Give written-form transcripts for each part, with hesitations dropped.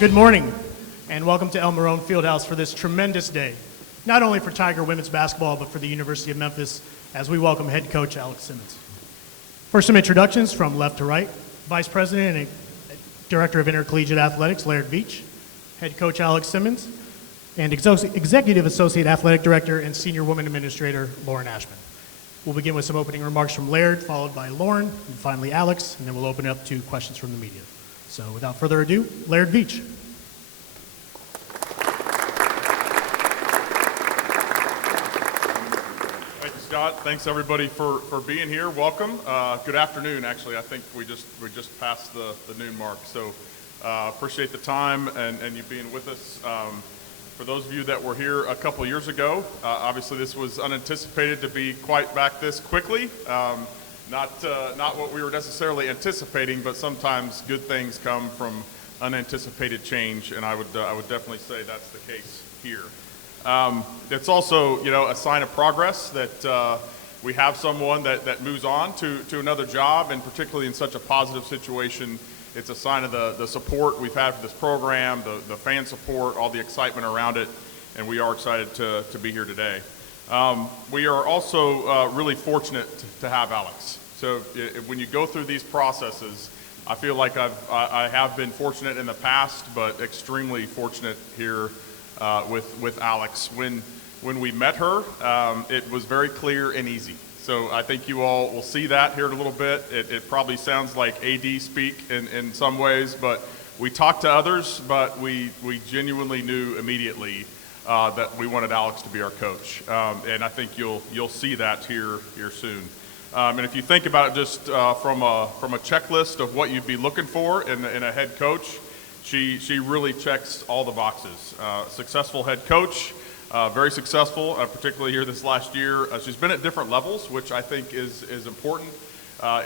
Good morning, and welcome to El Marone Fieldhouse for this tremendous day, not only for Tiger women's basketball, but for the University of Memphis, as we welcome head coach Alex Simmons. For some introductions from left to right, Vice President and Director of Intercollegiate Athletics, Laird, head coach Alex Simmons, and Executive Associate Athletic Director and Senior Woman Administrator, Lauren Ashman. We'll begin with some opening remarks from Laird, followed by Lauren, and finally Alex, and then we'll open it up to questions from the media. So without further ado, Laird. Thank you, Scott. Thanks everybody for being here. Welcome. Good afternoon, actually. I think we just passed the noon mark. So appreciate the time and you being with us. For those of you that were here a couple years ago, obviously this was unanticipated to be quite back this quickly. Not what we were necessarily anticipating, but sometimes good things come from unanticipated change, and I would definitely say that's the case here. It's also, a sign of progress that we have someone that moves on to another job, and particularly in such a positive situation, it's a sign of the support we've had for this program, the fan support, all the excitement around it, and we are excited to be here today. We are also really fortunate to have Alex. So when you go through these processes, I feel like I have been fortunate in the past, but extremely fortunate here with Alex. When we met her, it was very clear and easy. So I think you all will see that here in a little bit. It probably sounds like AD speak in some ways, but we talked to others, but we genuinely knew immediately that we wanted Alex to be our coach, and I think you'll see that here soon. And if you think about it just from a checklist of what you'd be looking for in a head coach, she really checks all the boxes. Successful head coach, very successful, particularly here this last year. She's been at different levels, which I think is important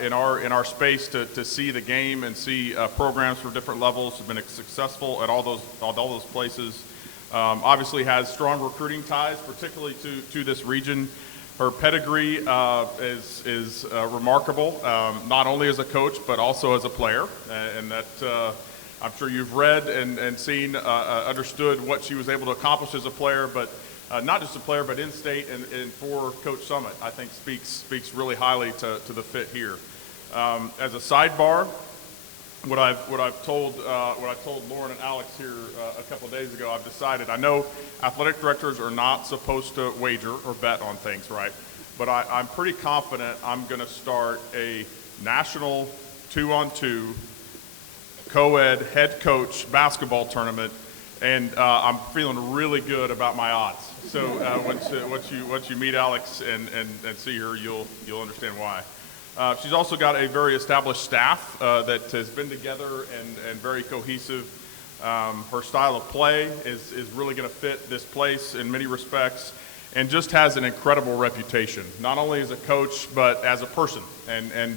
in our space to see the game and see programs for different levels. She's been successful at all those places. Obviously has strong recruiting ties, particularly to this region. Her pedigree is remarkable, not only as a coach, but also as a player. And that I'm sure you've read and seen, understood what she was able to accomplish as a player, but not just a player, but in state and for Coach Summitt, I think speaks really highly to the fit here. As a sidebar, what I've told Lauren and Alex here a couple of days ago, I've decided, I know athletic directors are not supposed to wager or bet on things, right? But I'm pretty confident I'm going to start a national 2-on-2 co-ed head coach basketball tournament, and I'm feeling really good about my odds. So once you meet Alex and see her, you'll understand why. She's also got a very established staff that has been together and very cohesive. Her style of play is really going to fit this place in many respects, and just has an incredible reputation, not only as a coach, but as a person. And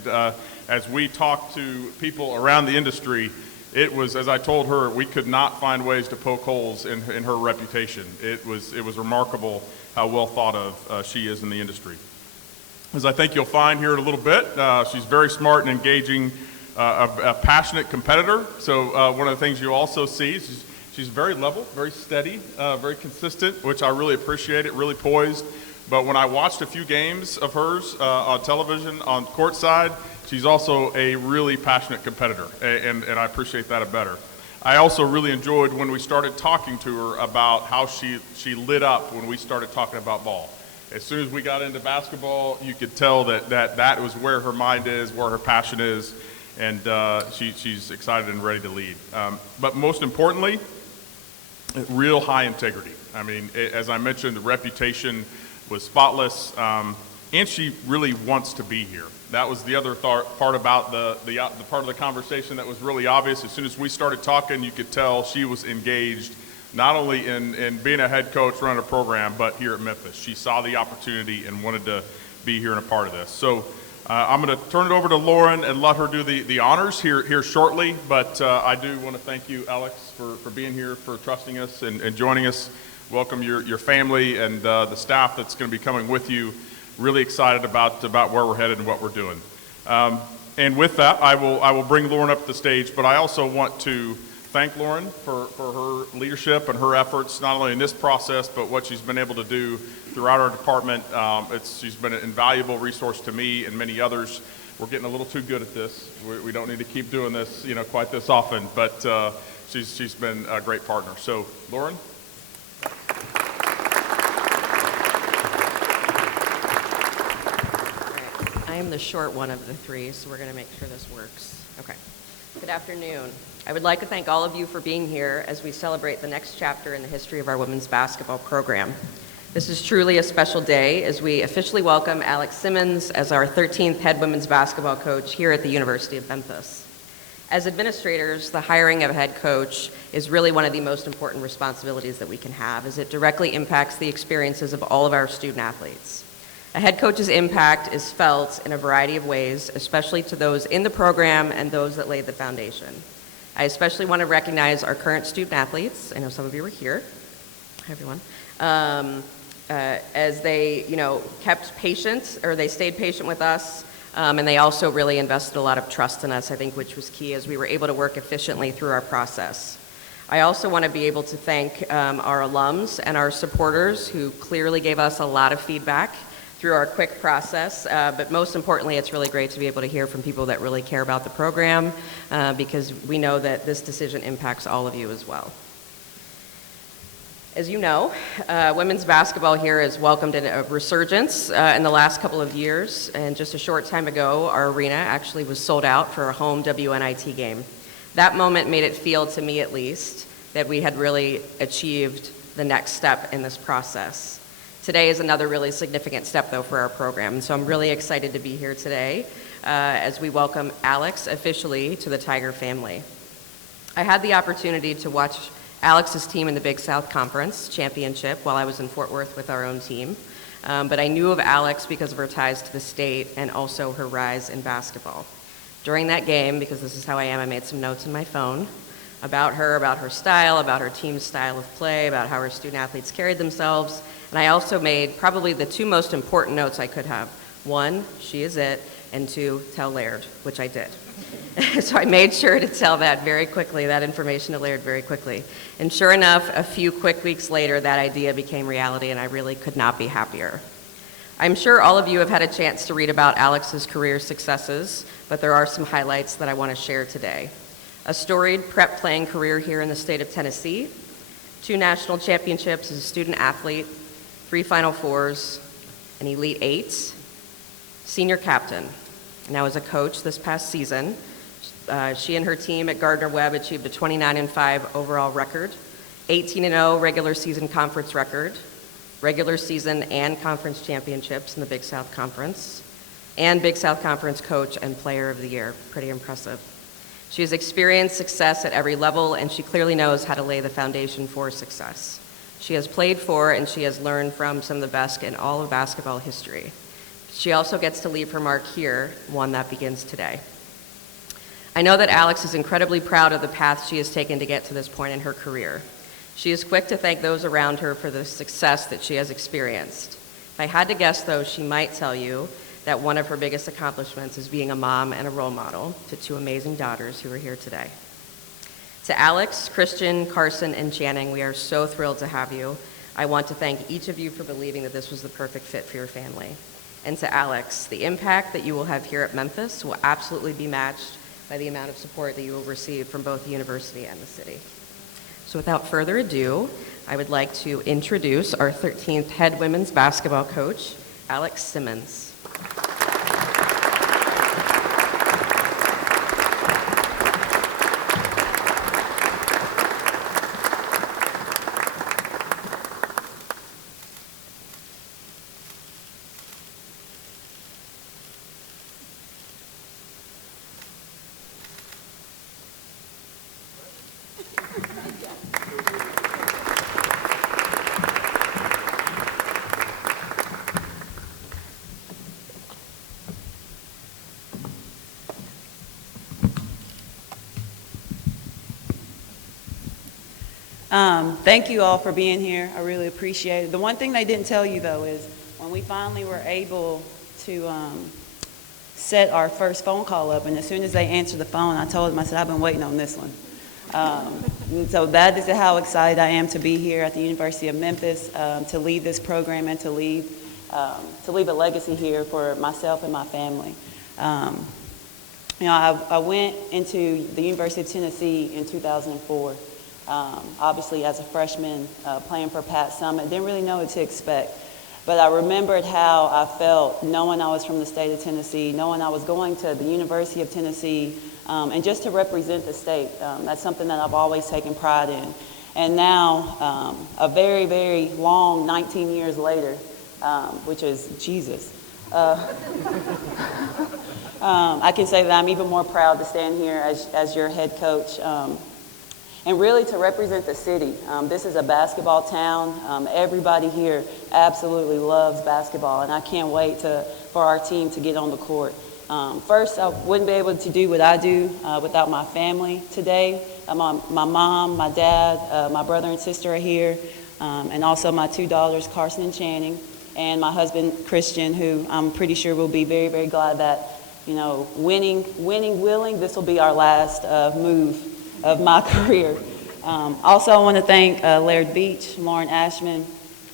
as we talk to people around the industry, it was, as I told her, we could not find ways to poke holes in her reputation. It was remarkable how well thought of she is in the industry. As I think you'll find here in a little bit, she's very smart and engaging, a passionate competitor. So one of the things you also see is she's very level, very steady, very consistent, which I really appreciate it, really poised. But when I watched a few games of hers on television, on courtside, she's also a really passionate competitor, and I appreciate that better. I also really enjoyed when we started talking to her about how she lit up when we started talking about ball. As soon as we got into basketball, you could tell that was where her mind is, where her passion is, and she's excited and ready to lead. But most importantly, real high integrity. I mean, as I mentioned, the reputation was spotless, and she really wants to be here. That was the other part about the part of the conversation that was really obvious. As soon as we started talking, you could tell she was engaged, not only in being a head coach, running a program, but here at Memphis. She saw the opportunity and wanted to be here and a part of this. So I'm going to turn it over to Lauren and let her do the honors here shortly. But I do want to thank you, Alex, for being here, for trusting us and joining us. Welcome your family and the staff that's going to be coming with you. Really excited about where we're headed and what we're doing. And with that, I will bring Lauren up to the stage, but I also want to thank Lauren for her leadership and her efforts, not only in this process, but what she's been able to do throughout our department. She's been an invaluable resource to me and many others. We're getting a little too good at this. We don't need to keep doing this, quite this often, but she's been a great partner. So, Lauren? I am the short one of the three, so we're going to make sure this works. Okay. Good afternoon. I would like to thank all of you for being here as we celebrate the next chapter in the history of our women's basketball program. This is truly a special day as we officially welcome Alex Simmons as our 13th head women's basketball coach here at the University of Memphis. As administrators, the hiring of a head coach is really one of the most important responsibilities that we can have, as it directly impacts the experiences of all of our student athletes. A head coach's impact is felt in a variety of ways, especially to those in the program and those that laid the foundation. I especially want to recognize our current student athletes. I know some of you were here. Hi, everyone. As they, kept patient, or they stayed patient with us, and they also really invested a lot of trust in us, I think, which was key as we were able to work efficiently through our process. I also want to be able to thank our alums and our supporters who clearly gave us a lot of feedback through our quick process, but most importantly, it's really great to be able to hear from people that really care about the program, because we know that this decision impacts all of you as well. As you know, women's basketball here has welcomed a resurgence in the last couple of years, and just a short time ago, our arena actually was sold out for a home WNIT game. That moment made it feel, to me at least, that we had really achieved the next step in this process. Today is another really significant step, though, for our program, and so I'm really excited to be here today as we welcome Alex officially to the Tiger family. I had the opportunity to watch Alex's team in the Big South Conference Championship while I was in Fort Worth with our own team, but I knew of Alex because of her ties to the state and also her rise in basketball. During that game, because this is how I am, I made some notes in my phone about her style, about her team's style of play, about how her student athletes carried themselves. And I also made probably the two most important notes I could have. One, she is it, and two, tell Laird, which I did. So I made sure to tell that very quickly, that information to Laird very quickly. And sure enough, a few quick weeks later, that idea became reality, and I really could not be happier. I'm sure all of you have had a chance to read about Alex's career successes, but there are some highlights that I want to share today. A storied prep playing career here in the state of Tennessee, 2 national championships as a student athlete, 3 Final Fours, an Elite 8, senior captain. Now as a coach this past season, she and her team at Gardner Webb achieved a 29-5 overall record, 18-0 regular season conference record, regular season and conference championships in the Big South Conference, and Big South Conference Coach and Player of the Year. Pretty impressive. She has experienced success at every level, and she clearly knows how to lay the foundation for success. She has played for and she has learned from some of the best in all of basketball history. She also gets to leave her mark here, one that begins today. I know that Alex is incredibly proud of the path she has taken to get to this point in her career. She is quick to thank those around her for the success that she has experienced. If I had to guess, though, she might tell you that one of her biggest accomplishments is being a mom and a role model to 2 amazing daughters who are here today. To Alex, Christian, Carson, and Channing, we are so thrilled to have you. I want to thank each of you for believing that this was the perfect fit for your family. And to Alex, the impact that you will have here at Memphis will absolutely be matched by the amount of support that you will receive from both the university and the city. So without further ado, I would like to introduce our 13th head women's basketball coach, Alex Simmons. Thank you all for being here. I really appreciate it. The one thing they didn't tell you, though, is when we finally were able to set our first phone call up, and as soon as they answered the phone, I told them, I said, I've been waiting on this one. And so that is how excited I am to be here at the University of Memphis, to lead this program and to leave a legacy here for myself and my family. I went into the University of Tennessee in 2004, obviously as a freshman, playing for Pat Summitt. Didn't really know what to expect. But I remembered how I felt knowing I was from the state of Tennessee, knowing I was going to the University of Tennessee, and just to represent the state. That's something that I've always taken pride in. And now, a very, very long 19 years later, which is Jesus, I can say that I'm even more proud to stand here as your head coach, and really to represent the city. This is a basketball town. Everybody here absolutely loves basketball, and I can't wait for our team to get on the court. First, I wouldn't be able to do what I do without my family today. My mom, my dad, my brother and sister are here, and also my two daughters, Carson and Channing, and my husband, Christian, who I'm pretty sure will be very, very glad that, winning, willing, this will be our last move of my career. Also, I want to thank Laird Beach, Lauren Ashman,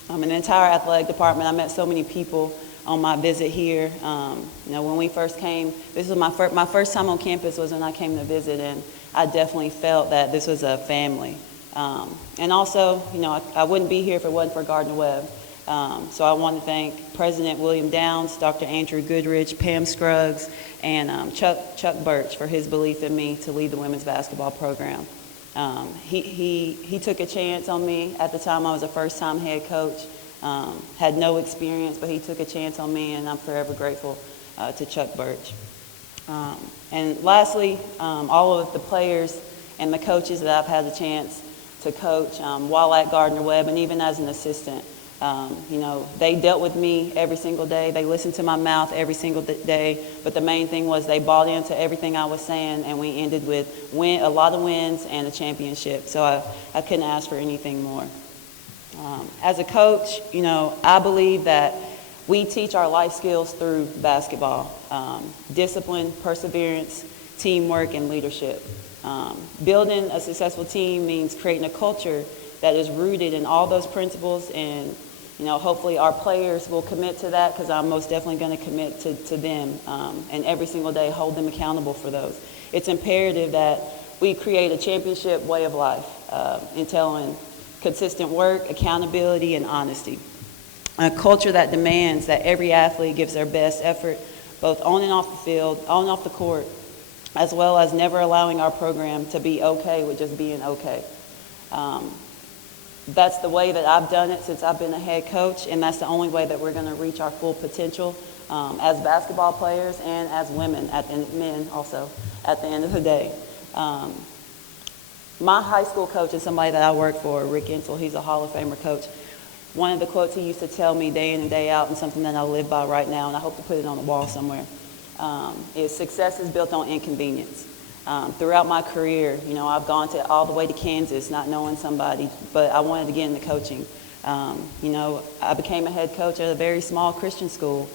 and the entire athletic department. I met so many people on my visit here. When we first came, this was my first time on campus was when I came to visit, and I definitely felt that this was a family. And also, I wouldn't be here if it wasn't for Gardner Webb. So I want to thank President William Downs, Dr. Andrew Goodrich, Pam Scruggs, and Chuck Birch for his belief in me to lead the women's basketball program. He took a chance on me at the time I was a first-time head coach. Had no experience, but he took a chance on me, and I'm forever grateful to Chuck Birch. And lastly, all of the players and the coaches that I've had the chance to coach while at Gardner Webb and even as an assistant. They dealt with me every single day. They listened to my mouth every single day. But the main thing was they bought into everything I was saying, and we ended with a lot of wins and a championship. So I couldn't ask for anything more. As a coach, I believe that we teach our life skills through basketball. Discipline, perseverance, teamwork, and leadership. Building a successful team means creating a culture that is rooted in all those principles, and hopefully our players will commit to that, because I'm most definitely going to commit to them, and every single day hold them accountable for those. It's imperative that we create a championship way of life, entailing consistent work, accountability, and honesty. A culture that demands that every athlete gives their best effort, both on and off the field, on and off the court, as well as never allowing our program to be okay with just being okay. That's the way that I've done it since I've been a head coach, and that's the only way that we're going to reach our full potential as basketball players and as women, and men also, at the end of the day. My high school coach is somebody that I work for, Rick Insel. He's a Hall of Famer coach. One of the quotes he used to tell me day in and day out, and something that I live by right now, and I hope to put it on the wall somewhere, is success is built on inconvenience. Throughout my career, I've gone all the way to Kansas, not knowing somebody, but I wanted to get into coaching. I became a head coach at a very small Christian school,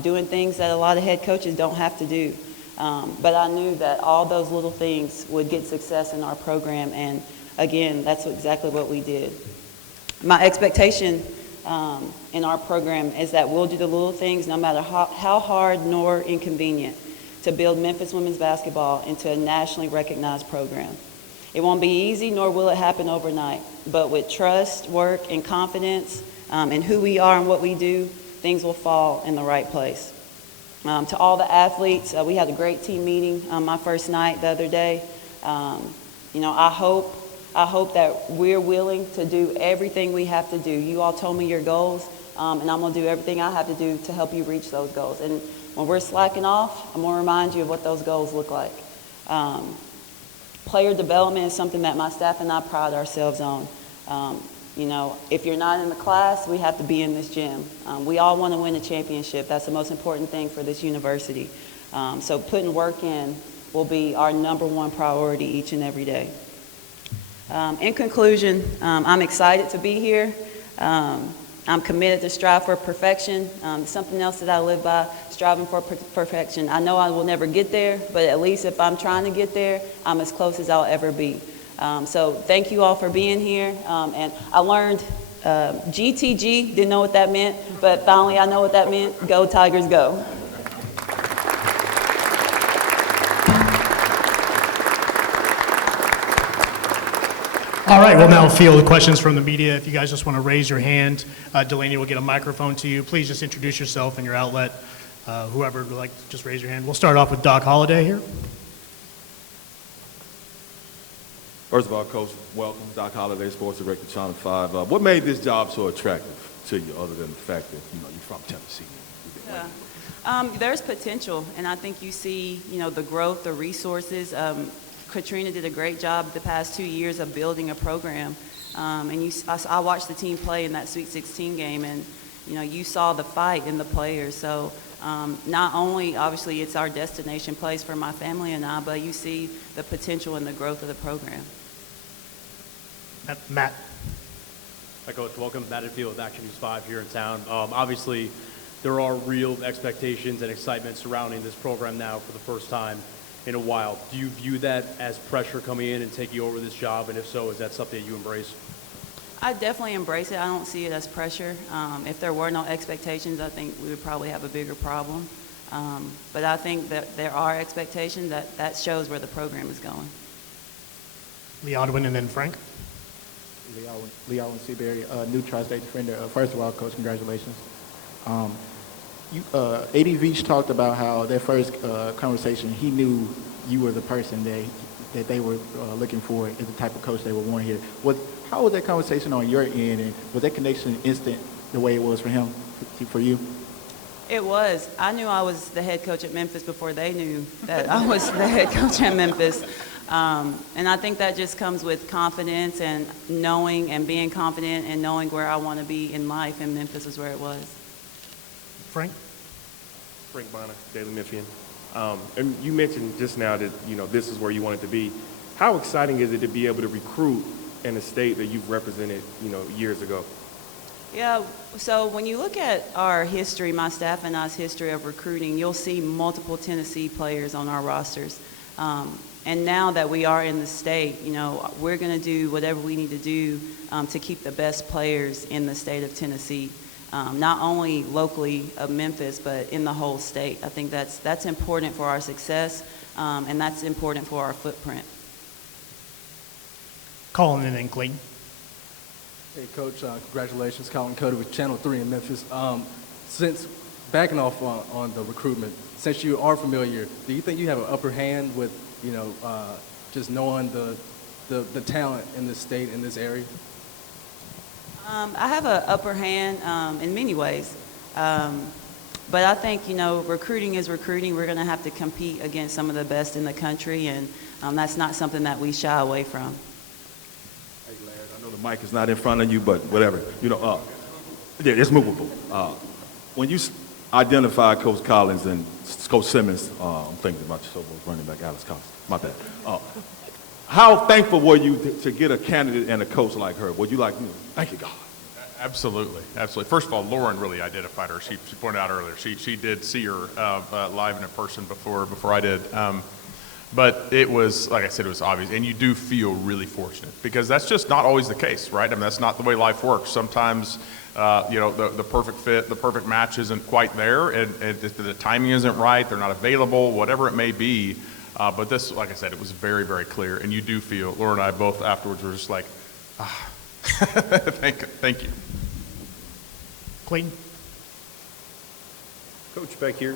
doing things that a lot of head coaches don't have to do. But I knew that all those little things would get success in our program, and again, that's exactly what we did. My expectation in our program is that we'll do the little things, no matter how hard nor inconvenient, to build Memphis women's basketball into a nationally recognized program. It won't be easy, nor will it happen overnight, but with trust, work, and confidence in who we are and what we do, things will fall in the right place. To all the athletes, we had a great team meeting my first night the other day. I hope that we're willing to do everything we have to do. You all told me your goals, and I'm going to do everything I have to do to help you reach those goals. And when we're slacking off, I'm going to remind you of what those goals look like. Player development is something that my staff and I pride ourselves on. If you're not in the class, we have to be in this gym. We all want to win a championship. That's the most important thing for this university. So putting work in will be our number one priority each and every day. In conclusion, I'm excited to be here. I'm committed to strive for perfection. Something else that I live by, striving for perfection. I know I will never get there, but at least if I'm trying to get there, I'm as close as I'll ever be. So thank you all for being here. And I learned GTG, didn't know what that meant, but finally I know what that meant. Go Tigers, go. All right, we'll now field questions from the media. If you guys just want to raise your hand, Delaney will get a microphone to you. Please just introduce yourself and your outlet. Whoever would like to just raise your hand. We'll start off with Doc Holliday here. First of all, Coach, welcome. Doc Holliday, Sports Director, Channel 5. What made this job so attractive to you, other than the fact that, you're from Tennessee? There's potential, and I think you see, the growth, the resources. Katrina did a great job the past 2 years of building a program. And I watched the team play in that Sweet 16 game, and, you saw the fight in the players. So not only, obviously, it's our destination place for my family and I, but you see the potential and the growth of the program. Matt. Hi, Coach. Welcome. Matt Field with Action News 5 here in town. Obviously, there are real expectations and excitement surrounding this program now for the first time in a while. Do you view that as pressure coming in and taking over this job? And if so, is that something that you embrace? I definitely embrace it. I don't see it as pressure. If there were no expectations, I think we would probably have a bigger problem. But I think that there are expectations. That shows where the program is going. Lee Odwin and then Frank. Lee Allen Seabury, new Tri-State defender. First of all, Coach, congratulations. A.D. Veach talked about how their first conversation, he knew you were the person that they were looking for as the type of coach they would want here. How was that conversation on your end, and was that connection instant the way it was for him, for you? It was. I knew I was the head coach at Memphis before they knew that I was the head coach at Memphis. And I think that just comes with confidence and knowing and being confident and knowing where I want to be in life, and Memphis is where it was. Frank. Frank Bonner, Daily Memphian. And you mentioned just now that, this is where you want it to be. How exciting is it to be able to recruit in a state that you've represented, years ago? Yeah, so when you look at our history, my staff and I's history of recruiting, you'll see multiple Tennessee players on our rosters. And now that we are in the state, we're going to do whatever we need to do to keep the best players in the state of Tennessee. Not only locally of Memphis, but in the whole state. I think that's important for our success, and that's important for our footprint. Colin and then Clayton. Hey, Coach, congratulations. Colin Cody with Channel 3 in Memphis. Since backing off on the recruitment, since you are familiar, do you think you have an upper hand with, just knowing the talent in this state, in this area? I have an upper hand in many ways. But I think, recruiting is recruiting. We're going to have to compete against some of the best in the country, and that's not something that we shy away from. Hey, Laird, I know the mic is not in front of you, but whatever. Yeah, it's movable. When you identify Coach Collins and Coach Simmons, I'm thinking about your running back, Alex Collins. My bad. How thankful were you to get a candidate and a coach like her? Were you like, thank you, God? Absolutely, absolutely. First of all, Lauren really identified her. She pointed out earlier. She did see her live and in person before I did. But it was, like I said, it was obvious. And you do feel really fortunate because that's just not always the case, right? I mean, that's not the way life works. Sometimes, the perfect fit, the perfect match isn't quite there, and the timing isn't right. They're not available, whatever it may be. But this, like I said, it was very, very clear. And you do feel, Laura and I both afterwards were just like, thank you. Clayton. Coach, back here,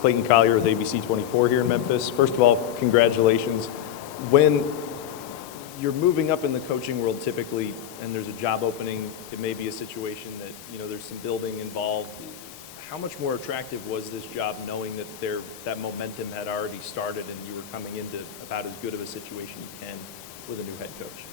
Clayton Collier with ABC 24 here in Memphis. First of all, congratulations. When you're moving up in the coaching world typically, and there's a job opening, it may be a situation that, there's some building involved. How much more attractive was this job knowing that that momentum had already started and you were coming into about as good of a situation you can with a new head coach?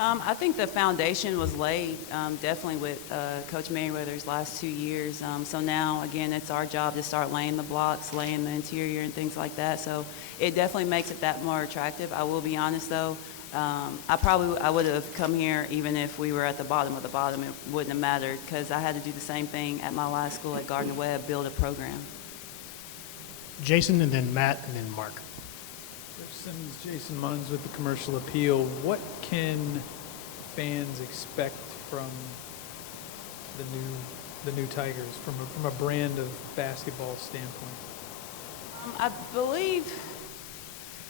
I think the foundation was laid definitely with Coach Merriweather's last 2 years. So now, again, it's our job to start laying the blocks, laying the interior and things like that. So it definitely makes it that more attractive. I will be honest, though. I would have come here even if we were at the bottom of the bottom. It wouldn't have mattered because I had to do the same thing at my last school at Gardner Webb, build a program. Jason and then Matt and then Mark. Simmons, Jason Munns with the Commercial Appeal. What can fans expect from the new Tigers from a brand of basketball standpoint? I believe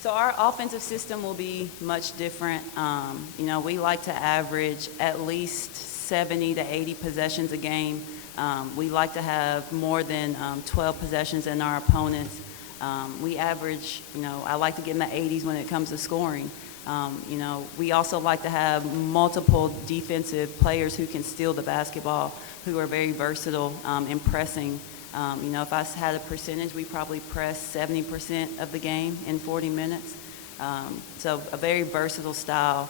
so. Our offensive system will be much different. We like to average at least 70 to 80 possessions a game. We like to have more than 12 possessions in our opponents. We average, I like to get in the 80s when it comes to scoring. We also like to have multiple defensive players who can steal the basketball, who are very versatile in pressing. If I had a percentage, we probably press 70% of the game in 40 minutes. So a very versatile style.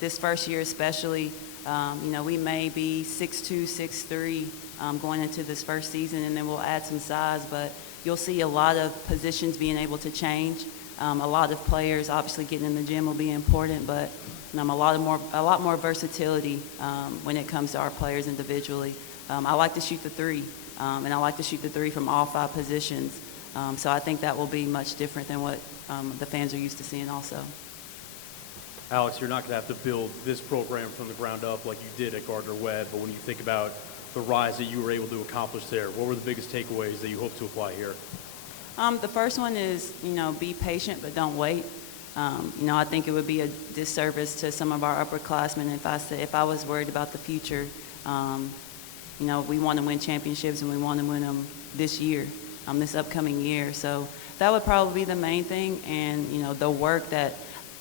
This first year especially, we may be 6'2", 6'3", going into this first season, and then we'll add some size, but you'll see a lot of positions being able to change. A lot of players obviously getting in the gym will be important, but a lot more versatility when it comes to our players individually. I like to shoot the three, and I like to shoot the three from all 5 positions. So I think that will be much different than what the fans are used to seeing also. Alex, you're not going to have to build this program from the ground up like you did at Gardner Webb, but when you think about the rise that you were able to accomplish there, what were the biggest takeaways that you hope to apply here? The first one is, be patient but don't wait. I think it would be a disservice to some of our upperclassmen if I was worried about the future. We want to win championships and we want to win them this year, this upcoming year. So that would probably be the main thing. And, the work that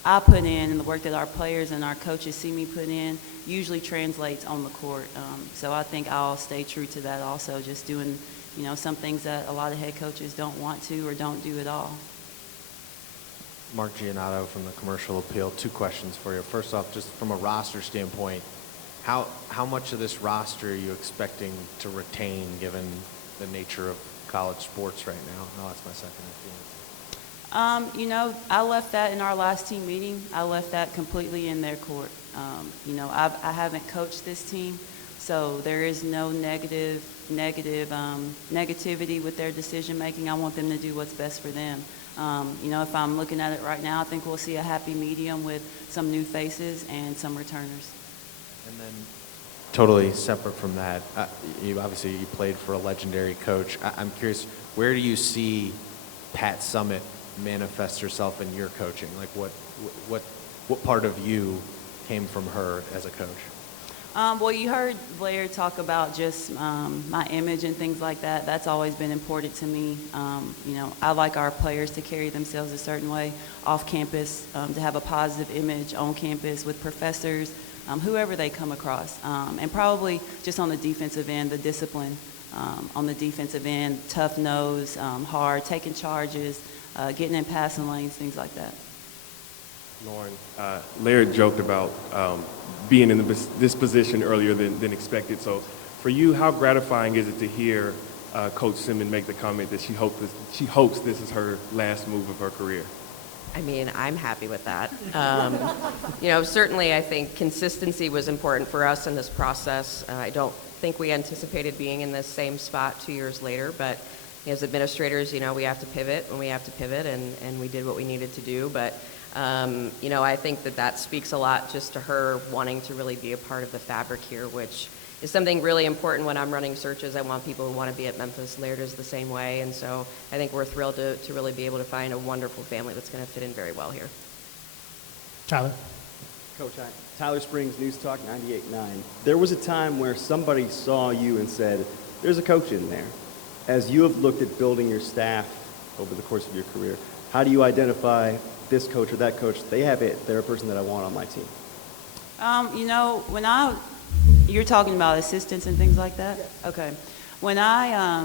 I put in and the work that our players and our coaches see me put in usually translates on the court. So I think I'll stay true to that also, just doing, some things that a lot of head coaches don't want to or don't do at all. Mark Giannotto from the Commercial Appeal. 2 questions for you. First off, just from a roster standpoint, how much of this roster are you expecting to retain given the nature of college sports right now? No, that's my second. I left that in our last team meeting. I left that completely in their court. I haven't coached this team, so there is no negativity with their decision making. I want them to do what's best for them. If I'm looking at it right now, I think we'll see a happy medium with some new faces and some returners. And then, totally separate from that, you played for a legendary coach. I'm curious, where do you see Pat Summitt manifest herself in your coaching? Like, what part of you came from her as a coach? Well, you heard Laird talk about just my image and things like that. That's always been important to me. I like our players to carry themselves a certain way off campus, to have a positive image on campus with professors, whoever they come across. And probably just on the defensive end, the discipline on the defensive end, tough nose, hard, taking charges, getting in passing lanes, things like that. Lauren, Laird joked about being in this position earlier than expected. So for you, how gratifying is it to hear Coach Simmons make the comment that she hopes this is her last move of her career? I mean, I'm happy with that. Certainly I think consistency was important for us in this process. I don't think we anticipated being in this same spot 2 years later, but as administrators, we have to pivot when we have to pivot, and we did what we needed to do. But I think that speaks a lot just to her wanting to really be a part of the fabric here, which is something really important when I'm running searches. I want people who want to be at Memphis. Laird is the same way, and so I think we're thrilled to really be able to find a wonderful family that's going to fit in very well here. Tyler. Coach, Tyler Springs, News Talk 98.9. There was a time where somebody saw you and said, there's a coach in there. As you have looked at building your staff over the course of your career, how do you identify this coach or that coach? They're a person that I want on my team. You're talking about assistants and things like that? Yes. Okay. When I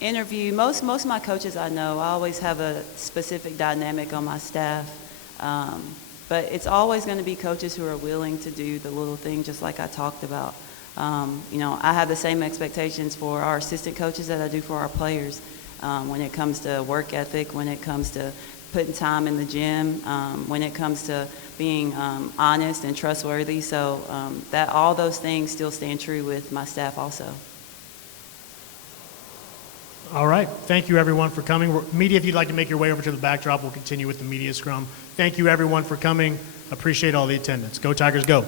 interview, most of my coaches I know, I always have a specific dynamic on my staff. But it's always going to be coaches who are willing to do the little thing, just like I talked about. I have the same expectations for our assistant coaches that I do for our players when it comes to work ethic, when it comes to putting time in the gym, when it comes to being honest and trustworthy. So that all those things still stand true with my staff also. All right. Thank you, everyone, for coming. Media, if you'd like to make your way over to the backdrop, we'll continue with the media scrum. Thank you, everyone, for coming. Appreciate all the attendance. Go Tigers, go.